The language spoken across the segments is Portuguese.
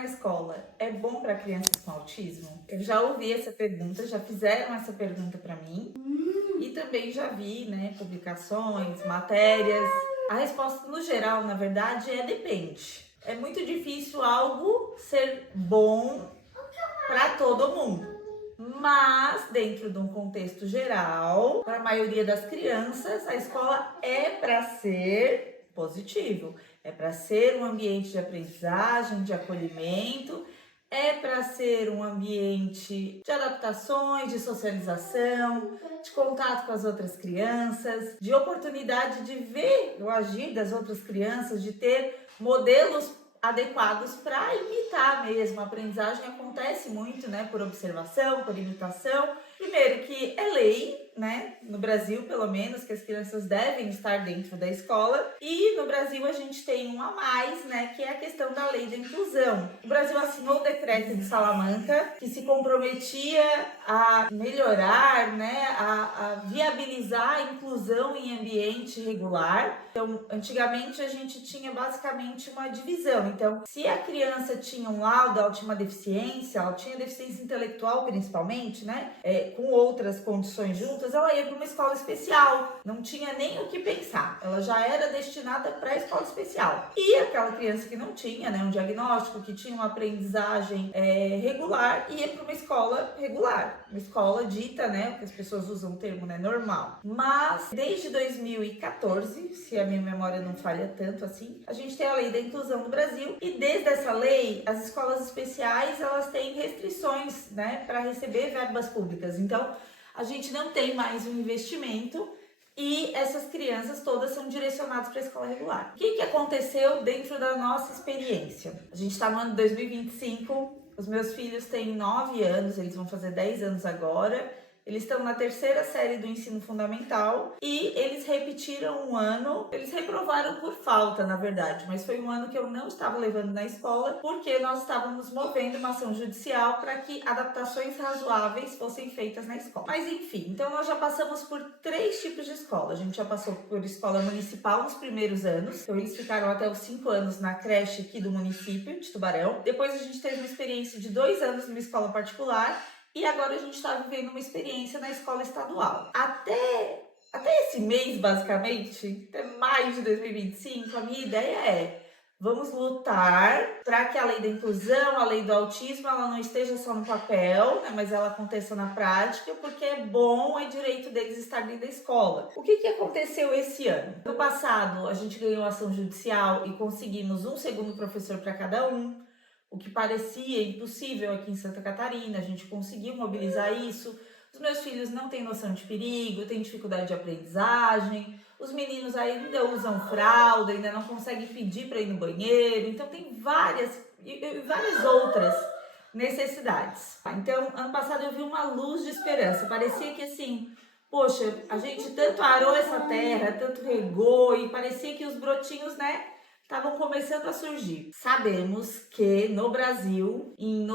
na escola é bom para crianças com autismo? Eu já ouvi essa pergunta, já fizeram essa pergunta para mim e também já vi, né, publicações, matérias. A resposta no geral, na verdade, é depende. É muito difícil algo ser bom para todo mundo. Mas, dentro de um contexto geral, para a maioria das crianças, a escola é para ser positivo, é para ser um ambiente de aprendizagem, de acolhimento, é para ser um ambiente de adaptações, de socialização, de contato com as outras crianças, de oportunidade de ver o agir das outras crianças, de ter modelos adequados para imitar mesmo. A aprendizagem acontece muito, né, por observação, por imitação. Primeiro que é lei, né, no Brasil pelo menos, que as crianças devem estar dentro da escola. E no Brasil a gente tem um a mais, né, que é a questão da lei da inclusão. O Brasil assinou o decreto de Salamanca, que se comprometia a melhorar, né, a viabilizar a inclusão em ambiente regular. Então, antigamente a gente tinha basicamente uma divisão. Então, se a criança tinha um laudo, ela tinha uma deficiência, ela tinha deficiência intelectual principalmente, né, com outras condições juntas, ela ia para uma escola especial. Não tinha nem o que pensar. Ela já era destinada para a escola especial. E aquela criança que não tinha, né, um diagnóstico, que tinha uma aprendizagem regular, ia para uma escola regular. Uma escola dita, né, que as pessoas usam o termo, né, normal. Mas, desde 2014, se a minha memória não falha tanto assim, a gente tem a lei da inclusão no Brasil, e desde essa lei, as escolas especiais, elas têm restrições, né, para receber verbas públicas. Então, a gente não tem mais um investimento e essas crianças todas são direcionadas para a escola regular. O que aconteceu dentro da nossa experiência? A gente está no ano de 2025, os meus filhos têm 9 anos, eles vão fazer 10 anos agora. Eles estão na 3ª série do ensino fundamental e eles repetiram um ano. Eles reprovaram por falta, na verdade, mas foi um ano que eu não estava levando na escola porque nós estávamos movendo uma ação judicial para que adaptações razoáveis fossem feitas na escola. Mas enfim, então nós já passamos por 3 tipos de escola. A gente já passou por escola municipal nos primeiros anos, então eles ficaram até os 5 anos na creche aqui do município de Tubarão. Depois a gente teve uma experiência de 2 anos numa escola particular. E agora a gente está vivendo uma experiência na escola estadual. Até esse mês, basicamente, até maio de 2025, a minha ideia é: vamos lutar para que a lei da inclusão, a lei do autismo, ela não esteja só no papel, né, mas ela aconteça na prática, porque é bom, é direito deles estar dentro da escola. O que aconteceu esse ano? No passado, a gente ganhou ação judicial e conseguimos um segundo professor para cada um. O que parecia impossível aqui em Santa Catarina, a gente conseguiu mobilizar isso. Os meus filhos não têm noção de perigo, têm dificuldade de aprendizagem, os meninos ainda usam fralda, ainda não conseguem pedir para ir no banheiro, então tem várias outras necessidades. Então, ano passado eu vi uma luz de esperança, parecia que assim, poxa, a gente tanto arou essa terra, tanto regou e parecia que os brotinhos, né, estavam começando a surgir. Sabemos que no Brasil, em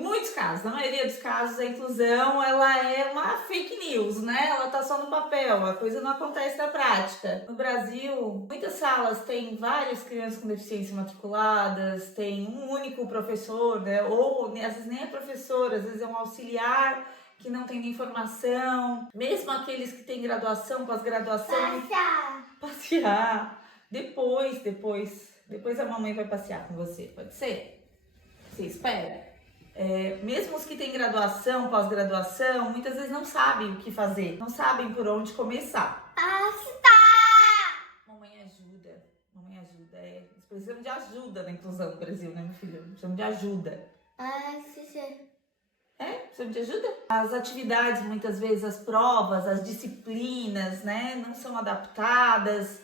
muitos casos, na maioria dos casos, a inclusão ela é uma fake news, né? Ela tá só no papel, a coisa não acontece na prática. No Brasil, muitas salas têm várias crianças com deficiência matriculadas, tem um único professor, né? Ou às vezes nem é professor, às vezes é um auxiliar que não tem nem formação. Mesmo aqueles que têm graduação, pós-graduação... Passear. Depois a mamãe vai passear com você, pode ser? Você espera? Mesmo os que têm graduação, pós-graduação, muitas vezes não sabem o que fazer, não sabem por onde começar. Mamãe ajuda. Nós precisamos de ajuda na inclusão do Brasil, né, meu filho? Precisamos de ajuda. Precisamos de ajuda? As atividades, muitas vezes, as provas, as disciplinas, né, não são adaptadas.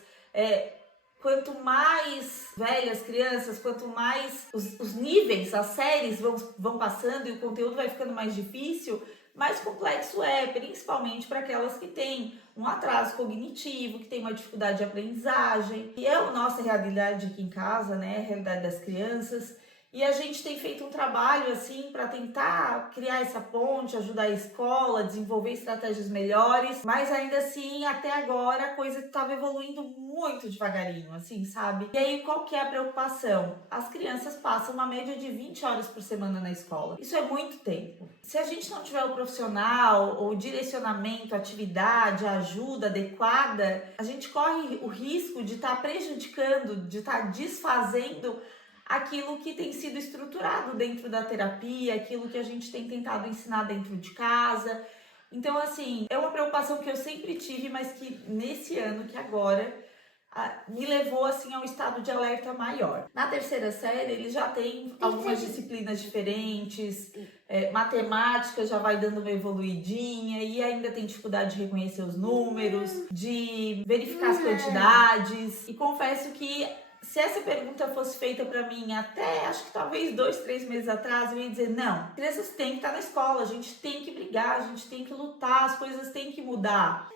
Quanto mais velhas crianças, quanto mais os níveis, as séries vão passando e o conteúdo vai ficando mais difícil, mais complexo é, principalmente para aquelas que têm um atraso cognitivo, que têm uma dificuldade de aprendizagem. E é a nossa realidade aqui em casa, né, a realidade das crianças. E a gente tem feito um trabalho assim para tentar criar essa ponte, ajudar a escola, desenvolver estratégias melhores, mas ainda assim, até agora a coisa estava evoluindo muito devagarinho, assim, sabe? E aí, qual que é a preocupação? As crianças passam uma média de 20 horas por semana na escola. Isso é muito tempo. Se a gente não tiver o profissional, ou direcionamento, atividade, ajuda adequada, a gente corre o risco de estar prejudicando, de estar desfazendo aquilo que tem sido estruturado dentro da terapia, aquilo que a gente tem tentado ensinar dentro de casa. Então, assim, é uma preocupação que eu sempre tive, mas que nesse ano, que agora, me levou, assim, a um estado de alerta maior. Na terceira série, eles já têm algumas disciplinas diferentes, matemática já vai dando uma evoluidinha e ainda tem dificuldade de reconhecer os números, de verificar as quantidades. E confesso que se essa pergunta fosse feita para mim até, acho que talvez 2, 3 meses atrás, eu ia dizer, não, crianças têm que estar na escola, a gente tem que brigar, a gente tem que lutar, as coisas têm que mudar.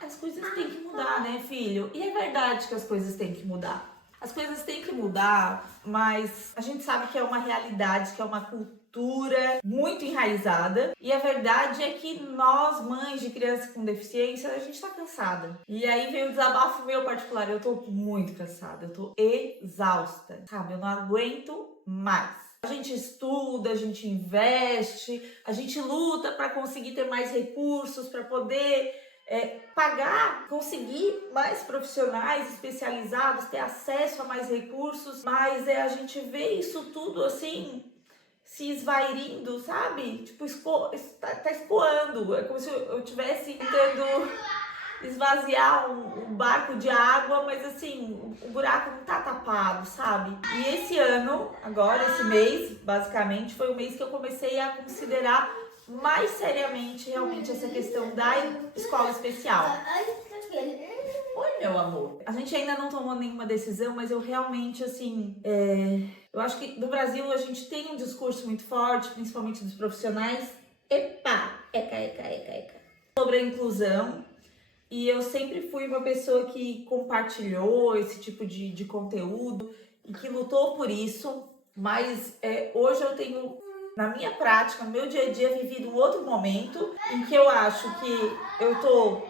As coisas têm que mudar, né, filho? E é verdade que as coisas têm que mudar. As coisas têm que mudar, mas a gente sabe que é uma realidade, que é uma cultura muito enraizada. E a verdade é que nós, mães de crianças com deficiência, a gente tá cansada. E aí veio o desabafo meu particular. Eu tô muito cansada, eu tô exausta, sabe? Eu não aguento mais. A gente estuda, a gente investe, a gente luta para conseguir ter mais recursos, para poder pagar, conseguir mais profissionais especializados, ter acesso a mais recursos, mas a gente vê isso tudo assim se esvairindo, sabe? Tipo, tá escoando. É como se eu estivesse tentando esvaziar um barco de água, mas assim, o buraco não tá tapado, sabe? E esse ano, agora, esse mês, basicamente, foi o mês que eu comecei a considerar mais seriamente realmente essa questão da escola especial. Oi, meu amor. A gente ainda não tomou nenhuma decisão, mas eu realmente, assim, eu acho que no Brasil a gente tem um discurso muito forte, principalmente dos profissionais, sobre a inclusão. E eu sempre fui uma pessoa que compartilhou esse tipo de conteúdo e que lutou por isso, mas hoje eu tenho, na minha prática, no meu dia a dia, vivido um outro momento em que eu acho que eu tô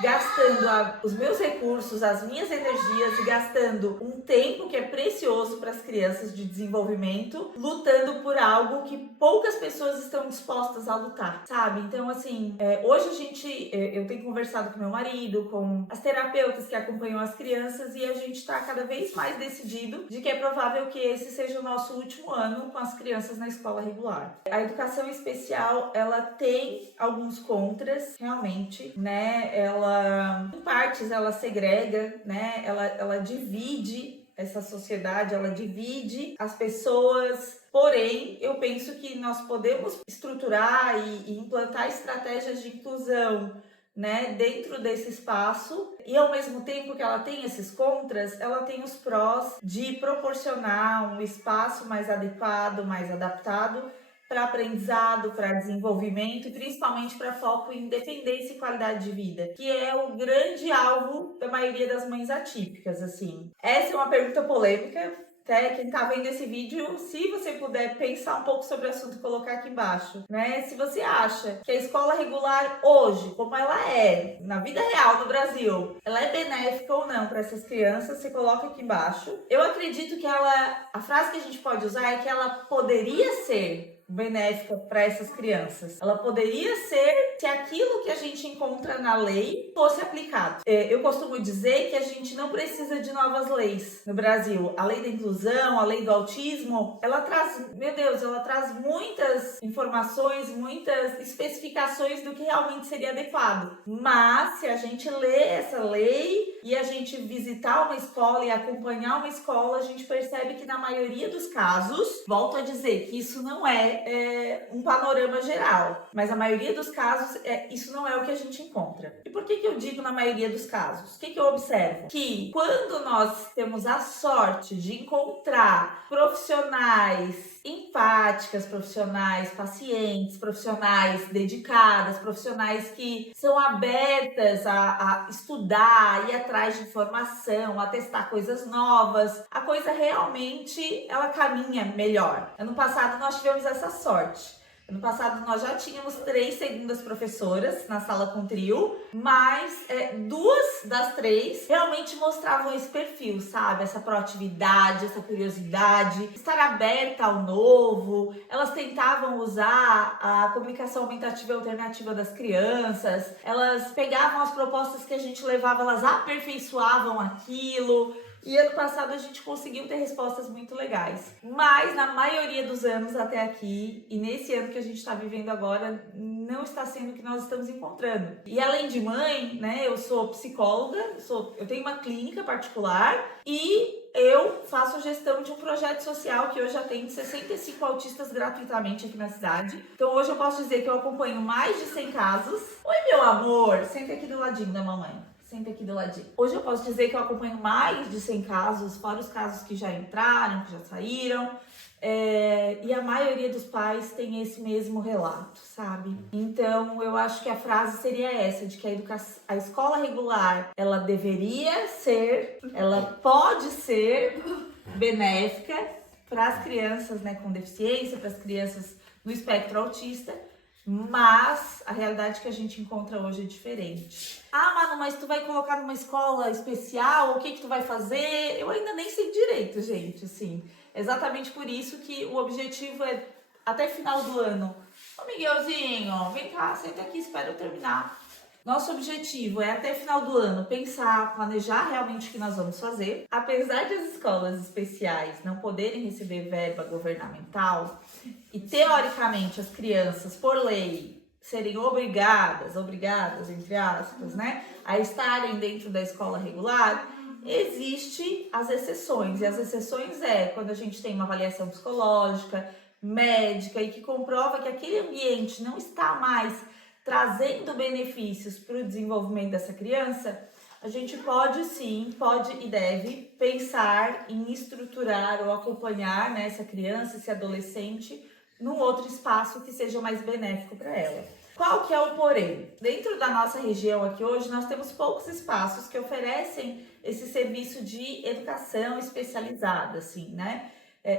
gastando os meus recursos, as minhas energias e gastando um tempo que é precioso para as crianças de desenvolvimento, lutando por algo que poucas pessoas estão dispostas a lutar, sabe? Então, assim, hoje eu tenho conversado com meu marido, com as terapeutas que acompanham as crianças e a gente está cada vez mais decidido de que é provável que esse seja o nosso último ano com as crianças na escola regular. A educação especial, ela tem alguns contras, realmente, né? Em partes, ela segrega, né? Ela divide essa sociedade, ela divide as pessoas. Porém, eu penso que nós podemos estruturar e implantar estratégias de inclusão, né, dentro desse espaço, e ao mesmo tempo que ela tem esses contras, ela tem os prós de proporcionar um espaço mais adequado, mais adaptado para aprendizado, para desenvolvimento e principalmente para foco em independência e qualidade de vida, que é o grande alvo da maioria das mães atípicas, assim. Essa é uma pergunta polêmica. Até quem tá vendo esse vídeo, se você puder pensar um pouco sobre o assunto e colocar aqui embaixo, né? Se você acha que a escola regular hoje, como ela é, na vida real no Brasil, ela é benéfica ou não para essas crianças, você coloca aqui embaixo. Eu acredito que a frase que a gente pode usar é que ela poderia ser benéfica para essas crianças. Ela poderia ser se aquilo que a gente encontra na lei fosse aplicado. Eu costumo dizer que a gente não precisa de novas leis no Brasil. A lei da inclusão, a lei do autismo, ela traz, meu Deus, ela traz muitas informações, muitas especificações do que realmente seria adequado. Mas se a gente lê essa lei e a gente visitar uma escola e acompanhar uma escola, a gente percebe que na maioria dos casos, volto a dizer que isso não é um panorama geral, mas a maioria dos casos, isso não é o que a gente encontra. E por que eu digo na maioria dos casos? O que eu observo? Que quando nós temos a sorte de encontrar profissionais empáticas, profissionais pacientes, profissionais dedicadas, profissionais que são abertas a estudar, ir atrás de informação, a testar coisas novas, a coisa realmente ela caminha melhor. Ano passado nós tivemos essa sorte. Ano passado nós já tínhamos 3 segundas professoras na sala com trio, mas 2 das 3 realmente mostravam esse perfil, sabe? Essa proatividade, essa curiosidade, estar aberta ao novo. Elas tentavam usar a comunicação aumentativa e alternativa das crianças, elas pegavam as propostas que a gente levava, elas aperfeiçoavam aquilo. E ano passado a gente conseguiu ter respostas muito legais. Mas na maioria dos anos até aqui, e nesse ano que a gente está vivendo agora, não está sendo o que nós estamos encontrando. E além de mãe, né, eu sou psicóloga, eu tenho uma clínica particular e eu faço gestão de um projeto social que hoje atende 65 autistas gratuitamente aqui na cidade. Então hoje eu posso dizer que eu acompanho mais de 100 casos. Oi, meu amor, senta aqui do ladinho da mamãe. Senta aqui do ladinho. Hoje eu posso dizer que eu acompanho mais de 100 casos, fora os casos que já entraram, que já saíram. E a maioria dos pais tem esse mesmo relato, sabe? Então, eu acho que a frase seria essa, de que a escola regular, ela deveria ser, ela pode ser benéfica para as crianças, né, com deficiência, para as crianças no espectro autista, mas a realidade que a gente encontra hoje é diferente. Ah, Manu, mas tu vai colocar numa escola especial? O que tu vai fazer? Eu ainda nem sei direito, gente, assim. Exatamente por isso que o objetivo é, até final do ano, ô Miguelzinho, vem cá, senta aqui, espera eu terminar. Nosso objetivo é, até final do ano, pensar, planejar realmente o que nós vamos fazer. Apesar de as escolas especiais não poderem receber verba governamental, e teoricamente as crianças, por lei, serem obrigadas, entre aspas, né, a estarem dentro da escola regular, existe as exceções. E as exceções quando a gente tem uma avaliação psicológica, médica, e que comprova que aquele ambiente não está mais trazendo benefícios para o desenvolvimento dessa criança, a gente pode sim, pode e deve pensar em estruturar ou acompanhar, né, essa criança, esse adolescente, num outro espaço que seja mais benéfico para ela. Qual que é o porém? Dentro da nossa região aqui hoje, nós temos poucos espaços que oferecem esse serviço de educação especializada, assim, né?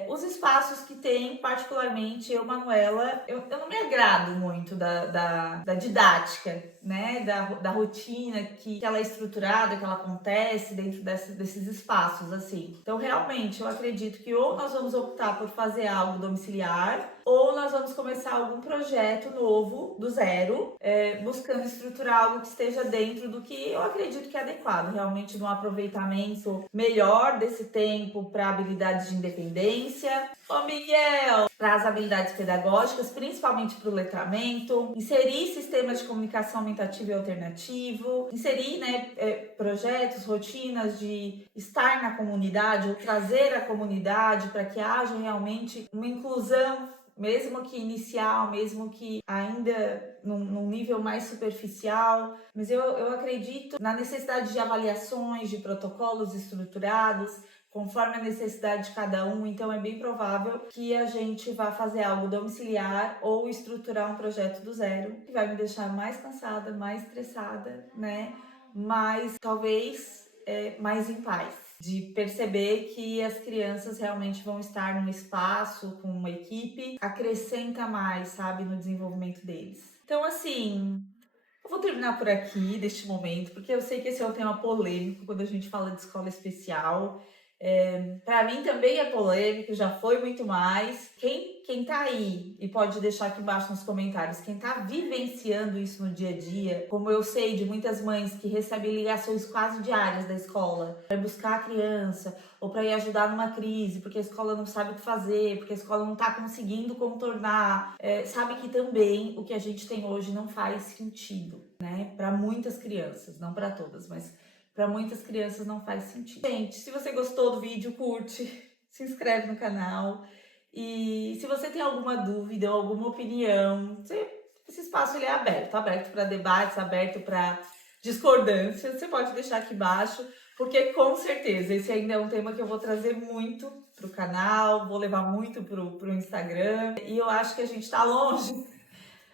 Os espaços que tem, particularmente, Manuela, eu não me agrado muito da didática, né? Da rotina que ela é estruturada, que ela acontece dentro desses espaços, assim. Então, realmente, eu acredito que ou nós vamos optar por fazer algo domiciliar, ou nós vamos começar algum projeto novo, do zero, buscando estruturar algo que esteja dentro do que eu acredito que é adequado, realmente num aproveitamento melhor desse tempo para habilidades de independência. Ô Miguel, para as habilidades pedagógicas, principalmente para o letramento, inserir sistemas de comunicação aumentativa e alternativo, inserir, né, projetos, rotinas de estar na comunidade ou trazer a comunidade para que haja realmente uma inclusão, mesmo que inicial, mesmo que ainda num nível mais superficial, mas eu acredito na necessidade de avaliações, de protocolos estruturados, conforme a necessidade de cada um. Então é bem provável que a gente vá fazer algo domiciliar ou estruturar um projeto do zero, que vai me deixar mais cansada, mais estressada, né? Mas talvez mais em paz, de perceber que as crianças realmente vão estar num espaço com uma equipe, acrescenta mais, sabe, no desenvolvimento deles. Então, assim, eu vou terminar por aqui, neste momento, porque eu sei que esse é um tema polêmico quando a gente fala de escola especial. Para mim também é polêmico, já foi muito mais. Quem tá aí, e pode deixar aqui embaixo nos comentários, quem tá vivenciando isso no dia a dia, como eu sei de muitas mães que recebem ligações quase diárias da escola para buscar a criança ou para ir ajudar numa crise, porque a escola não sabe o que fazer, porque a escola não tá conseguindo contornar, sabe que também o que a gente tem hoje não faz sentido, né? Para muitas crianças, não para todas, mas para muitas crianças não faz sentido. Gente, se você gostou do vídeo, curte, se inscreve no canal E se você tem alguma dúvida ou alguma opinião, esse espaço ele é aberto para debates, aberto para discordâncias. Você pode deixar aqui embaixo, porque com certeza esse ainda é um tema que eu vou trazer muito para o canal, vou levar muito para o Instagram. E eu acho que a gente está longe.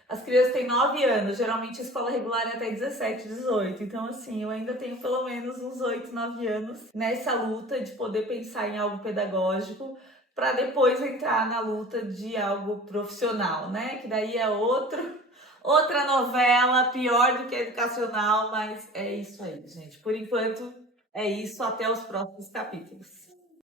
As crianças têm 9 anos, geralmente a escola regular é até 17, 18. Então, assim, eu ainda tenho pelo menos uns 8, 9 anos nessa luta de poder pensar em algo pedagógico para depois entrar na luta de algo profissional, né? Que daí é outra novela, pior do que a educacional, mas é isso aí, gente. Por enquanto, é isso. Até os próximos capítulos.